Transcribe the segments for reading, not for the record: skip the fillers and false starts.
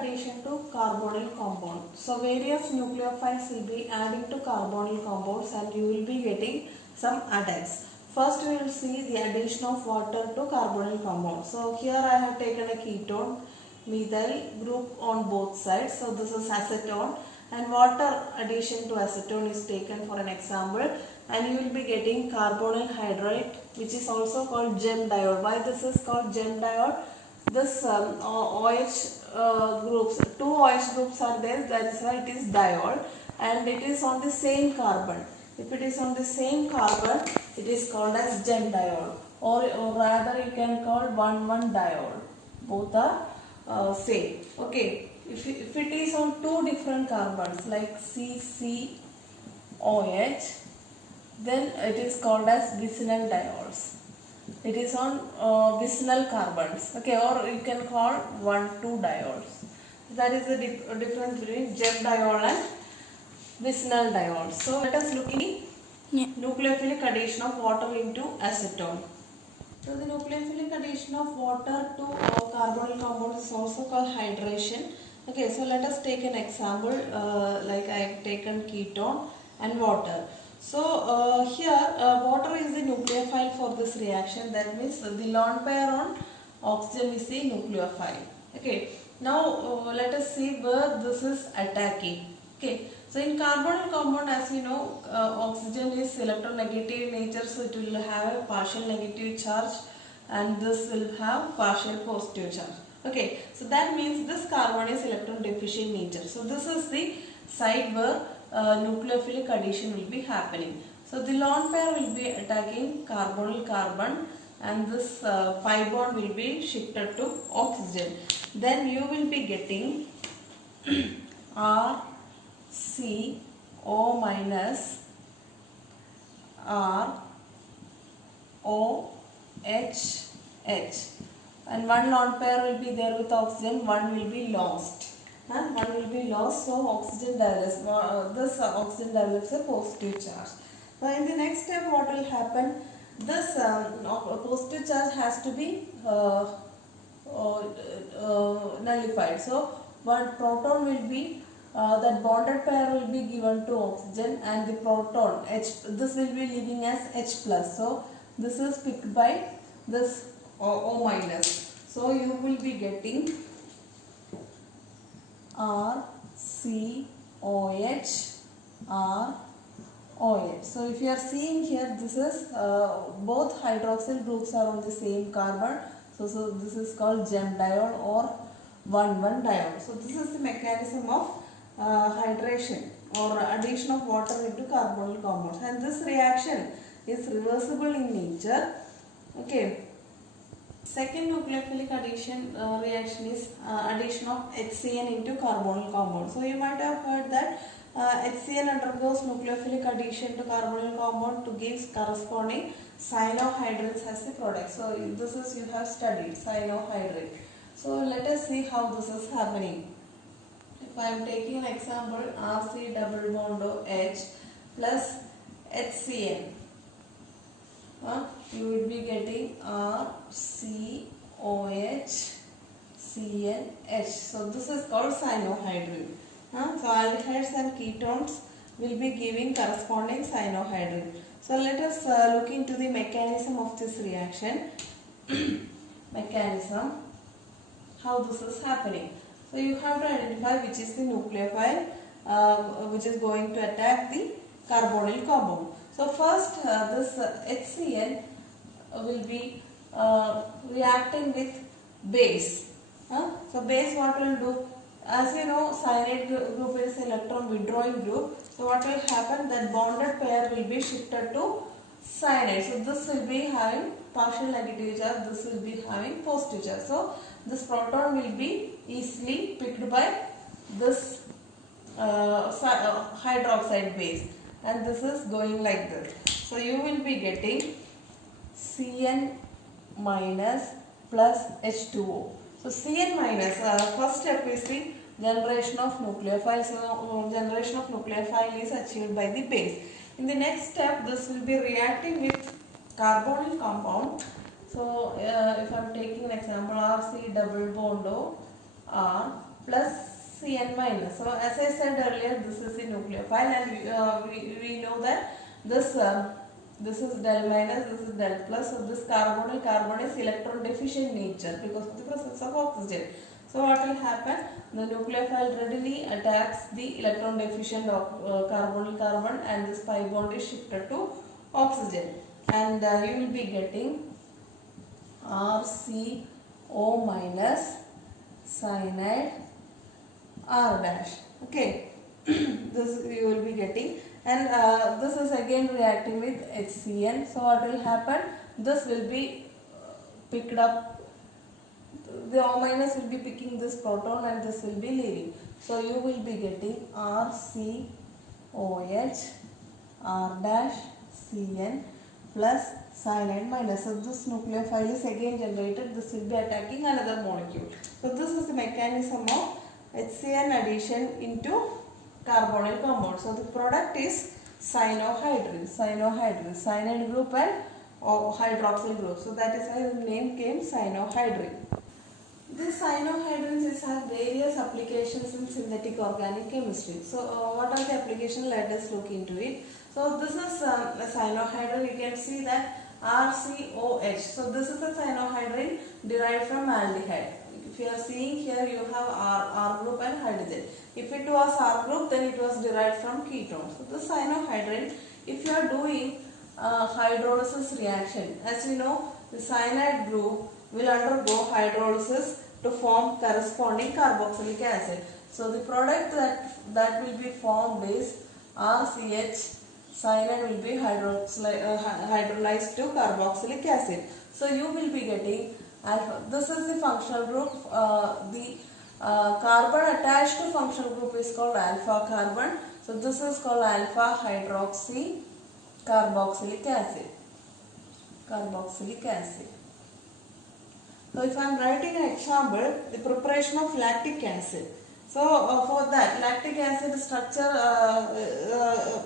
addition to carbonyl compound. So various nucleophiles will be adding to carbonyl compounds and you will be getting some adducts. First we will see the addition of water to carbonyl compound. So here I have taken a ketone, methyl group on both sides. So this is acetone and water addition to acetone is taken for an example, and you will be getting carbonyl hydride, which is also called gem diol. Why this is called gem diol? This OH groups, two OH groups are there, that is why it is diol, and it is on the same carbon. If it is on the same carbon, it is called as gem diol, or rather you can call 1,1 diol. Both are same. Okay. If it is on two different carbons like CCOH, then it is called as vicinal diols. It is on vicinal carbons, okay, or you can call 1,2 diols. That is the difference between gem diol and vicinal diols. So let us look at the nucleophilic addition of water into acetone. So the nucleophilic addition of water to carbonyl compounds is also called hydration. Okay, so let us take an example like I have taken ketone and water. So here water is the nucleophile for this reaction. That means the lone pair on oxygen is the nucleophile. Okay, now let us see where this is attacking. Okay, so in carbonyl compound, as you know, oxygen is electronegative in nature, so it will have a partial negative charge and this will have partial positive charge. Okay, so that means this carbon is electron deficient in nature. So this is the side where nucleophilic addition will be happening. So the lone pair will be attacking carbonyl carbon and this pi bond will be shifted to oxygen. Then you will be getting RCO minus ROHH. And one lone pair will be there with oxygen, one will be lost. One will be lost, so oxygen develops. This oxygen develops a positive charge. So in the next step, what will happen? This positive charge has to be nullified. So one proton will be that bonded pair will be given to oxygen, and the proton H, this will be leaving as H plus. So this is picked by this O minus. So you will be getting RCOH ROH. So if you are seeing here, this is both hydroxyl groups are on the same carbon. So this is called gem diol or 1,1 diol. So this is the mechanism of hydration or addition of water into carbonyl compounds, and this reaction is reversible in nature. Okay. Second nucleophilic addition reaction is addition of HCN into carbonyl compound. So you might have heard that HCN undergoes nucleophilic addition to carbonyl compound to give corresponding cyanohydrates as the product. So this is, you have studied cyanohydrate. So let us see how this is happening. If I am taking an example, RC double bond OH plus HCN. You will be getting RCOH CNH. So this is called cyanohydride. So aldehydes and ketones will be giving corresponding cyanohydride. So let us look into the mechanism of this reaction. Mechanism, how this is happening. So you have to identify which is the nucleophile which is going to attack the carbonyl compound. So first this HCN will be reacting with base. So base what will do? As you know, cyanide group is electron withdrawing group. So what will happen? That bonded pair will be shifted to cyanide. So this will be having partial negative charge, this will be having positive charge. So this proton will be easily picked by this hydroxide base, and this is going like this. So you will be getting Cn minus plus H2O. So Cn minus, first step is the generation of nucleophile. So generation of nucleophile is achieved by the base. In the next step, this will be reacting with carbonyl compound. So if I am taking an example, RC double bond O R plus Cn minus. So as I said earlier, this is the nucleophile, and we know that this is del minus, this is del plus. So this carbon is electron deficient nature because of the presence of oxygen. So what will happen? The nucleophile readily attacks the electron deficient carbon, and this pi bond is shifted to oxygen, and you will be getting RCO minus cyanide R dash. Okay, this you will be getting, and this is again reacting with HCN. So what will happen? This will be picked up. The O minus will be picking this proton, and this will be leaving. So you will be getting RCOH R dash Cn plus cyanide minus. So this nucleophile is again generated. This will be attacking another molecule. So this is the mechanism of HCN addition into carbonyl compound. So the product is cyanohydrin, cyanide group and hydroxyl group. So that is why the name came cyanohydrin. These cyanohydrins have various applications in synthetic organic chemistry. So what are the applications? Let us look into it. So this is a cyanohydrin. You can see that RCOH. So this is a cyanohydrin derived from aldehyde. If you are seeing here, you have R group and hydrogen. If it was R group, then it was derived from ketone. So the cyanohydrin, if you are doing hydrolysis reaction, as you know, the cyanide group will undergo hydrolysis to form corresponding carboxylic acid. So the product that will be formed is RCH. Cyanide will be hydrolyzed to carboxylic acid. So you will be getting alpha. This is the functional group. The carbon attached to functional group is called alpha carbon. So this is called alpha hydroxy carboxylic acid. So if I am writing an example, the preparation of lactic acid. So for that lactic acid structure,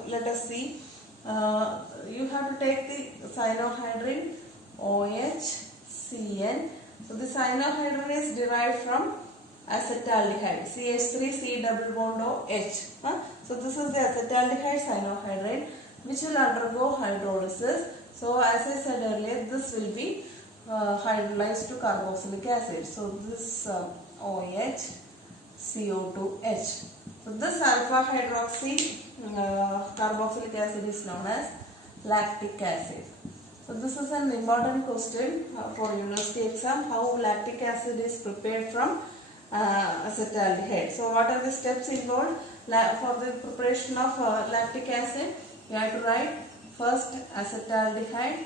let us see. You have to take the cyanohydrin OHCN. So the cyanohydrin is derived from acetaldehyde, CH3 C double bond OH. So this is the acetaldehyde cyanohydrin which will undergo hydrolysis. So as I said earlier, this will be hydrolyzed to carboxylic acid. So this OH CO2H. So this alpha hydroxy carboxylic acid is known as lactic acid. So this is an important question for university exam, how lactic acid is prepared from acetaldehyde. So what are the steps involved for the preparation of lactic acid? You have to write first acetaldehyde.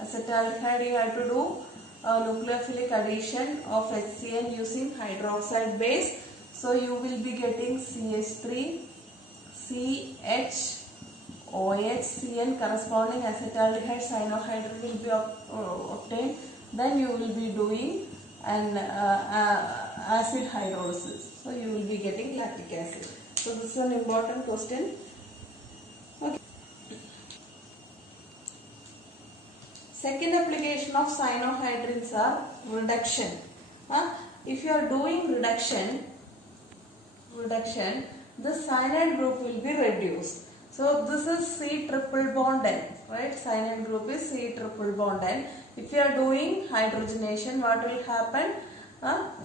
You have to do nucleophilic addition of HCN using hydroxide base. So you will be getting CH3 CHOHCN corresponding acetaldehyde cyanohydrin will be obtained. Then you will be doing an acid hydrolysis. So you will be getting lactic acid. So this is an important question. Okay. Second application of cyanohydrins are reduction. If you are doing reduction, the cyanide group will be reduced. So this is C triple bond N, right? Cyanide group is C triple bond N. If you are doing hydrogenation, what will happen?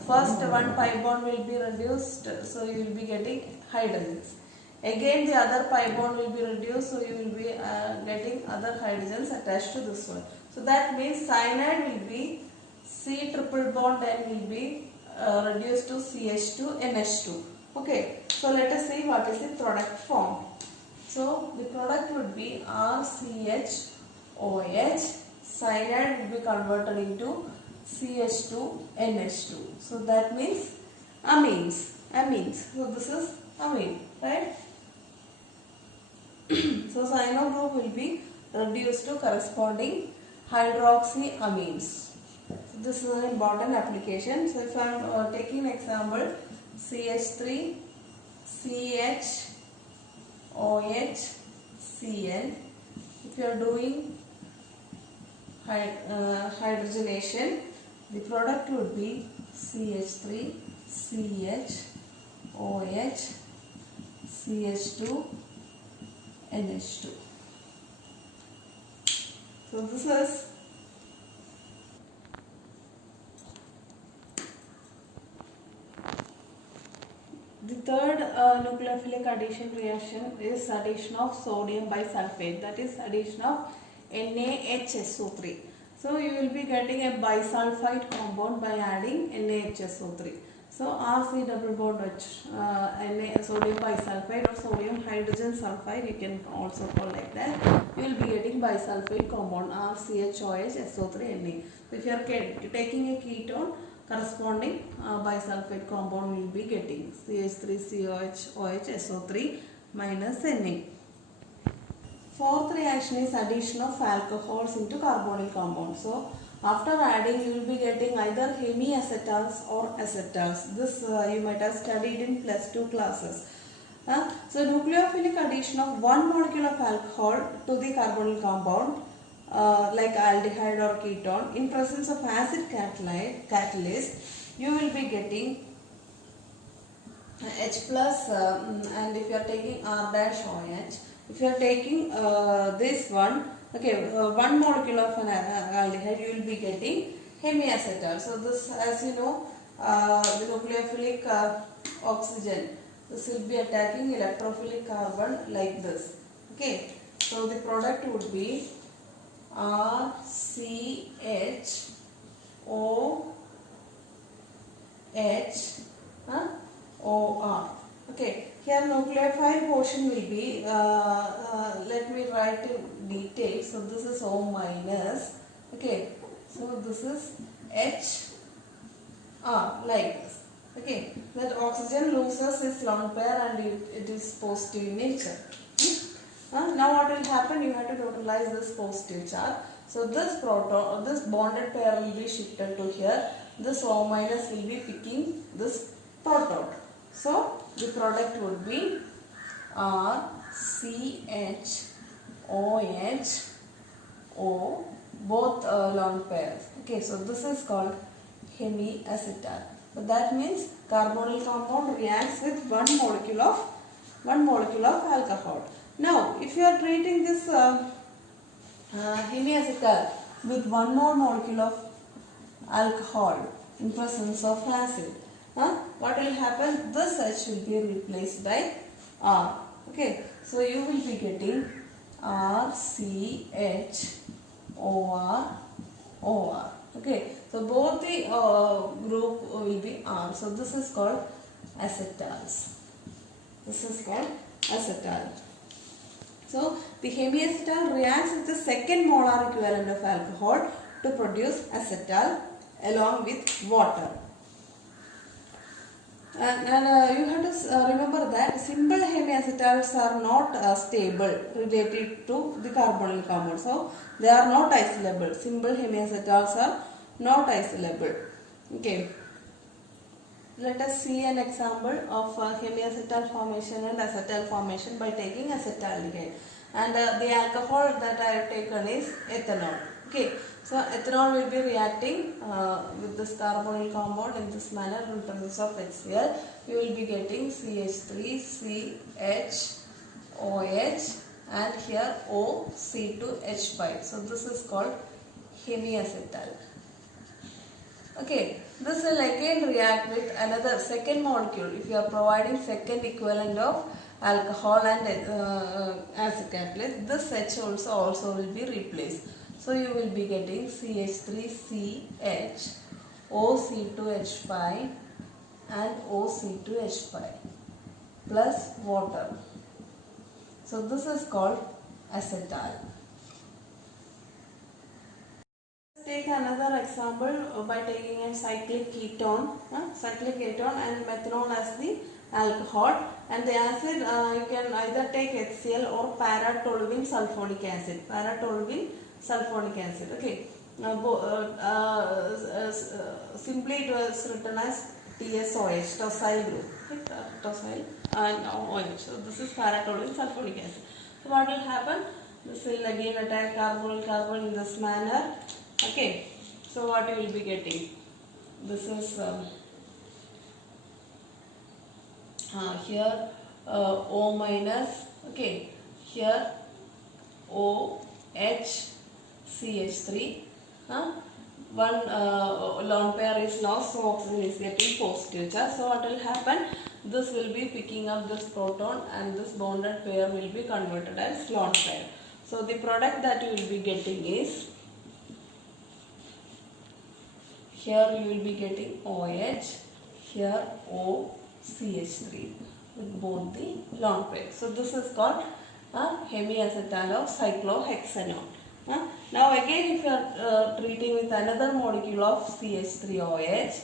First one pi bond will be reduced, so you will be getting hydrogens. Again the other pi bond will be reduced, so you will be getting other hydrogens attached to this one. So that means cyanide will be C triple bond N will be reduced to CH2 NH2. Okay, so let us see what is the product form. So the product would be RCHOH. Cyanide will be converted into CH2 NH2. So that means amines. So this is amine, right? So cyano group will be reduced to corresponding hydroxyamines. So this is an important application. So if I am taking example CH3 CHOHCN, if you are doing hydrogenation, the product would be CH3 CH OH, CH2, NH2. So this is the third nucleophilic addition reaction is addition of sodium bisulfate, that is addition of NaHSO3. So you will be getting a bisulfite compound by adding NaHSO3. So RC double bond H, sodium bisulfite or sodium hydrogen sulfide, you can also call like that. You will be getting bisulfite compound RCHOH So if you are taking a ketone, corresponding bisulfate compound will be getting CH3COH minus Na. Fourth reaction is addition of alcohols into carbonyl compound. So after adding, you will be getting either hemiacetals or acetals. This you might have studied in +2 classes. So nucleophilic addition of one molecule of alcohol to the carbonyl compound like aldehyde or ketone in presence of acid catalyst, you will be getting H plus and if you are taking R dash OH, if you are taking this one, okay, one molecule of an aldehyde, you will be getting hemiacetal. So this, as you know, the nucleophilic oxygen, this will be attacking electrophilic carbon like this. Okay, so the product would be RCHOH OR. Okay, here nucleophile portion will be, let me write in detail. So this is O minus. Okay, so this is HR like this. Okay, that oxygen loses its lone pair and it is positive in nature. Now what will happen? You have to totalize this positive charge. So this proton, this bonded pair will be shifted to here. This O minus will be picking this proton. So the product would be RCHOH, both lone pairs. Okay, so this is called hemiacetal. So that means carbonyl compound reacts with one molecule of alcohol. Now, if you are treating this hemiacetal with one more molecule of alcohol in presence of acid, what will happen? This H will be replaced by R. Okay, so you will be getting RCHOR. Okay, so both the group will be R. So this is called acetals. This is called acetal. So the hemiacetal reacts with the second molar equivalent of alcohol to produce acetal along with water. And you have to remember that simple hemiacetals are not stable related to the carbonyl compound. So they are not isolable. Simple hemiacetals are not isolable. Okay. Let us see an example of hemiacetal formation and acetal formation by taking acetaldehyde. And the alcohol that I have taken is ethanol. Okay, so ethanol will be reacting with this carbonyl compound in this manner in presence of HCl. You will be getting CH3CHOH and here OC2H5. So this is called hemiacetal. Okay, this will again react with another second molecule. If you are providing second equivalent of alcohol and acid catalyst, this H also will be replaced. So you will be getting CH3CH, OC2H5 and OC2H5 plus water. So this is called acetal. Take another example by taking a cyclic ketone and methanol as the alcohol, and the acid you can either take HCl or para-toluene sulfonic acid. Okay. Simply it was written as TSOH, tosyl group. Okay. Tosyl and OH. So this is para-toluene sulfonic acid. So what will happen? This will again attack carbon in this manner. Okay, so what you will be getting? This is here O minus, okay, here O H CH3. One lone pair is lost, so oxygen is getting positive charge. So what will happen? This will be picking up this proton and this bonded pair will be converted as lone pair. So the product that you will be getting is, here you will be getting OH, here OCH3 with both the lone pair. So this is called hemiacetal of cyclohexanone. Now again, if you are treating with another molecule of CH3OH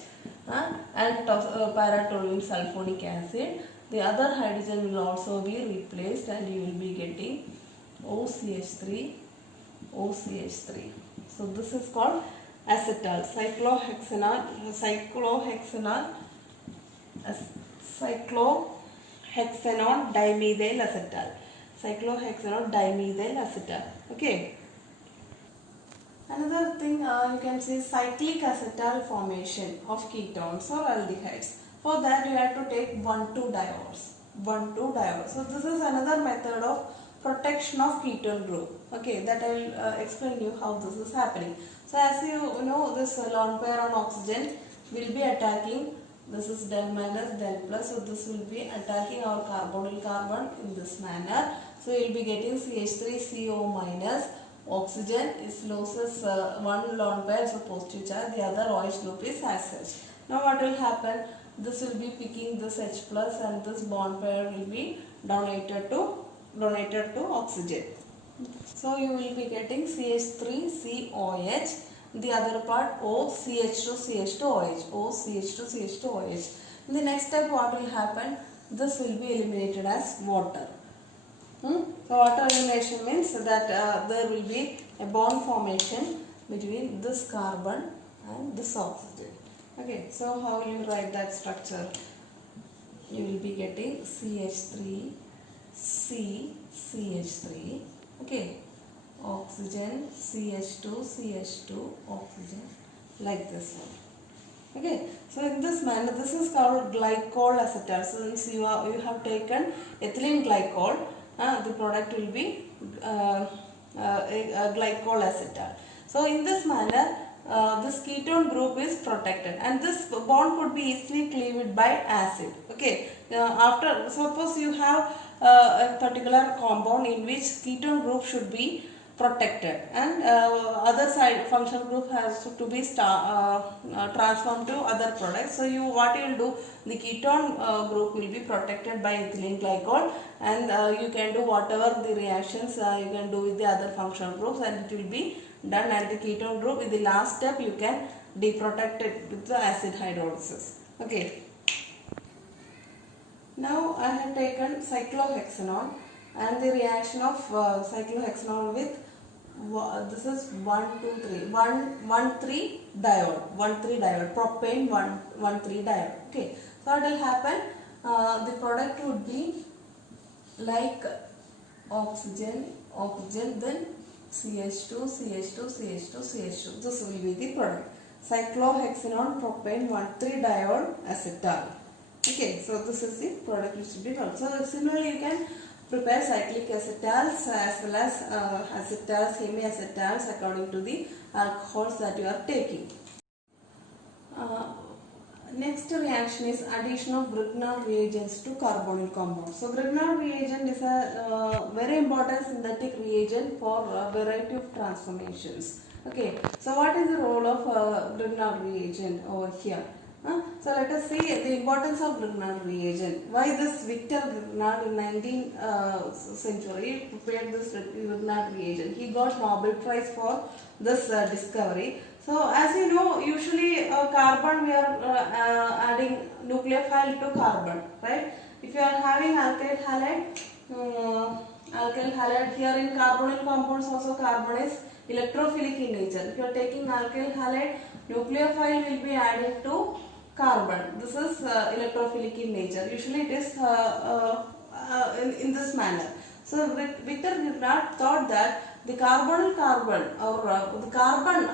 and para-toluene sulfonic acid, the other hydrogen will also be replaced and you will be getting OCH3, OCH3. So this is called acetal, cyclohexanol dimethyl acetal. Cyclohexanol dimethyl acetal. Okay. Another thing you can see cyclic acetal formation of ketones or aldehydes. For that you have to take 1,2-diols. 1,2-diols. So this is another method of protection of ketone group. Okay, that I will explain you how this is happening. So as you know, this lone pair on oxygen will be attacking. This is del minus del plus. So this will be attacking our carbonyl carbon in this manner. So you will be getting CH3CO minus. Oxygen is loses one lone pair, so positive charge, the other OH group is as such. Now what will happen? This will be picking this H plus and this bond pair will be donated to oxygen. So you will be getting CH3COH, the other part OCH2CH2OH, OCH2CH2OH. In the next step what will happen? This will be eliminated as water. So water elimination means that there will be a bond formation between this carbon and this oxygen. Okay, so how will you write that structure? You will be getting CH3, C, CH3, okay, oxygen, CH2, CH2, oxygen, like this one. Okay, so in this manner, this is called glycol acetal. So since you have taken ethylene glycol, the product will be glycol acetal. So in this manner, this ketone group is protected and this bond could be easily cleaved by acid. Okay, after suppose you have a particular compound in which ketone group should be protected and other side functional group has to be transformed to other products. So what you will do, the ketone group will be protected by ethylene glycol and you can do whatever the reactions you can do with the other functional groups and it will be done, and the ketone group in the last step you can deprotect it with the acid hydrolysis. Okay. Now I have taken cyclohexanol and the reaction of cyclohexanol with this is 1,3-diol, propane 1,3-diol. Okay, so what will happen? The product would be like oxygen, then CH2, CH2, CH2, CH2. This will be the product. Cyclohexanol propane 1,3-diol acetal. Okay, so this is the product which will be called. So similarly, you can prepare cyclic acetals as well as acetals, hemiacetals according to the alcohols that you are taking. Next reaction is addition of Grignard reagents to carbonyl compounds. So Grignard reagent is a very important synthetic reagent for a variety of transformations. Okay, so what is the role of Grignard reagent over here? So let us see the importance of Grignard reagent. Why this Victor Grignard in 19th century prepared this Grignard reagent. He got Nobel Prize for this discovery. So as you know, usually carbon we are adding nucleophile to carbon, right? If you are having alkyl halide here in carbonyl compounds also carbon is electrophilic in nature. If you are taking alkyl halide, nucleophile will be added to carbon. This is electrophilic in nature. Usually it is in this manner. So Victor Grignard thought that the carbonyl carbon or the carbon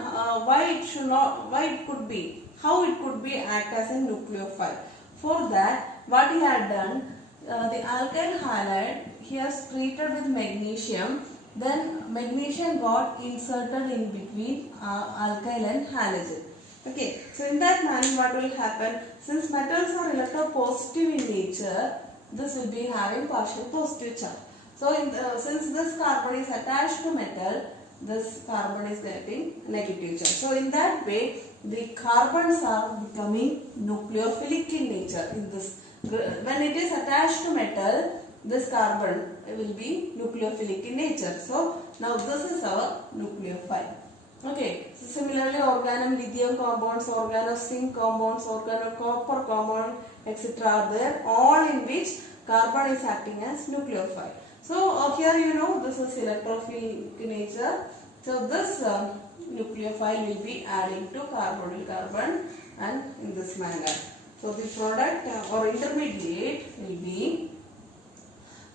how it could be act as a nucleophile. For that what he had done, the alkyl halide he has treated with magnesium, then magnesium got inserted in between alkyl and halogen. Okay, so in that manner what will happen, since metals are electropositive in nature, this will be having partial positive charge. So since this carbon is attached to metal, this carbon is getting negative charge. So in that way, the carbons are becoming nucleophilic in nature. In this, when it is attached to metal, this carbon will be nucleophilic in nature. So now this is our nucleophile. Okay. So similarly, organolithium compounds, organozinc compounds, organocopper compound, etc. are there, all in which carbon is acting as nucleophile. So here you know this is electrophilic nature. So this nucleophile will be adding to carbonyl carbon and in this manner. So the product or intermediate will be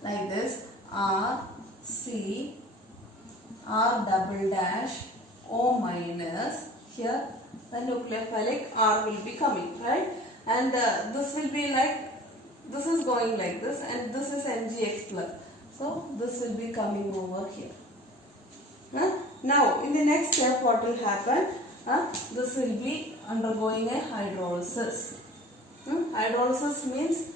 like this: R, C, R double dash, O minus. Here the nucleophilic R will be coming, right? And this will be like, this is going like this, and this is MgX plus. So this will be coming over here. Now in the next step what will happen? This will be undergoing a hydrolysis. Hydrolysis means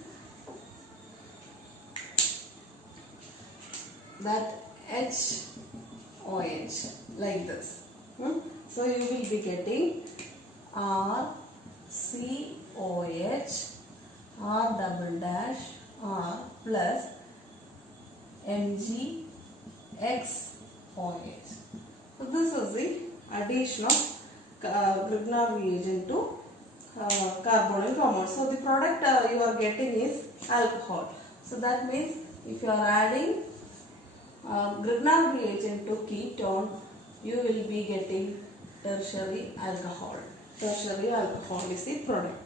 that HOH like this. So you will be getting RCOH, R double dash R plus MgXOH. So this is the addition of Grignard reagent to carbonyl compound. So the product you are getting is alcohol. So that means if you are adding Grignard reagent to ketone, you will be getting tertiary alcohol. Tertiary alcohol is the product.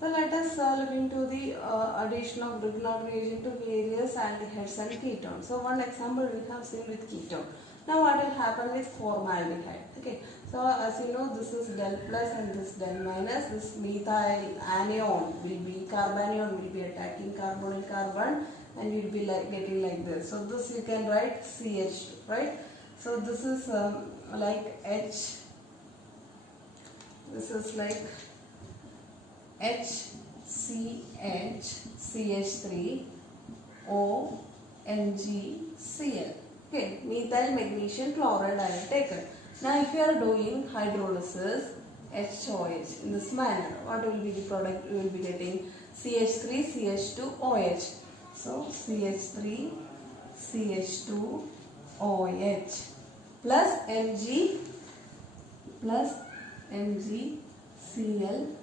So let us look into the addition of Grignard reagent to various aldehydes and ketones. So one example we have seen with ketone. Now what will happen with formaldehyde? Okay. So as you know, this is del plus and this del minus. This methyl anion will be, carbanion will be attacking carbonyl carbon, and you will be like getting like this. So this you can write CH, right? So this is like H. This is like HCH, CH3, O, MgCl. Okay, methyl magnesium chloride I have taken. Now if you are doing hydrolysis, HOH in this manner, what will be the product you will be getting? CH3, CH2, OH. So CH3, CH2, OH plus Mg plus MgCl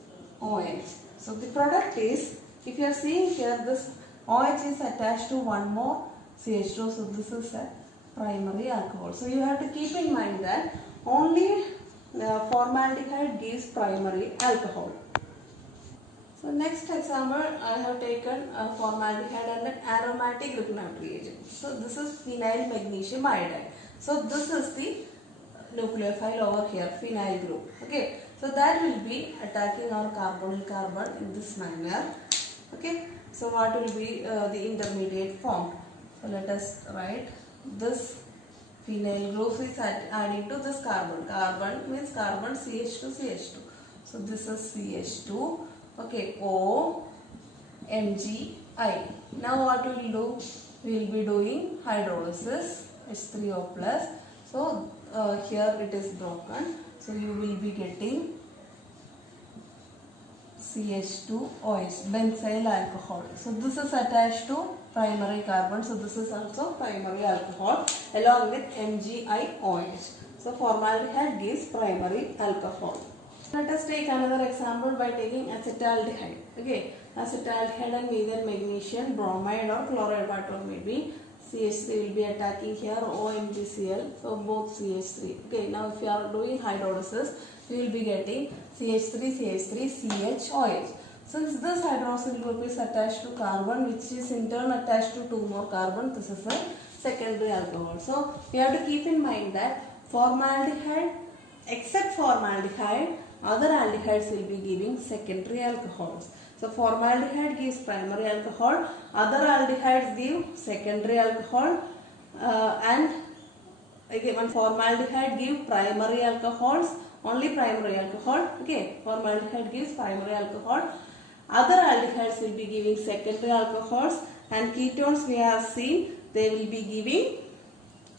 OH. So the product is, if you are seeing here, this OH is attached to one more CH2, so this is a primary alcohol. So you have to keep in mind that only formaldehyde gives primary alcohol. So next example, I have taken formaldehyde and an aromatic Grignard reagent. So this is phenyl magnesium iodide. So this is the nucleophile over here, phenyl group. Okay, so that will be attacking our carbonyl carbon in this manner. Okay, so what will be the intermediate form? So let us write this phenyl group is adding to this carbon. Carbon means carbon, CH2, CH2. So this is CH2. Okay, O, MgI. Now what we will do? We will be doing hydrolysis, H3O plus. So here it is broken. So you will be getting CH2OH, benzyl alcohol. So this is attached to primary carbon. So this is also primary alcohol along with MgIOH. So formaldehyde gives primary alcohol. Let us take another example by taking acetaldehyde. Okay, acetaldehyde and either magnesium, bromide or chloride, whatever may be. CH3 will be attacking here, OMgCl, so both CH3. Okay, now if you are doing hydrolysis, you will be getting CH3, CH3, CHOH. Since this hydroxyl group is attached to carbon, which is in turn attached to two more carbon, this is a secondary alcohol. So you have to keep in mind that formaldehyde, except formaldehyde, other aldehydes will be giving secondary alcohols. So formaldehyde gives primary alcohol, other aldehydes give secondary alcohol, and again one formaldehyde give primary alcohols, only primary alcohol. Okay, formaldehyde gives primary alcohol, other aldehydes will be giving secondary alcohols, and ketones we have seen they will be giving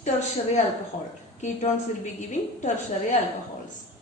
tertiary alcohol. Ketones will be giving tertiary alcohols.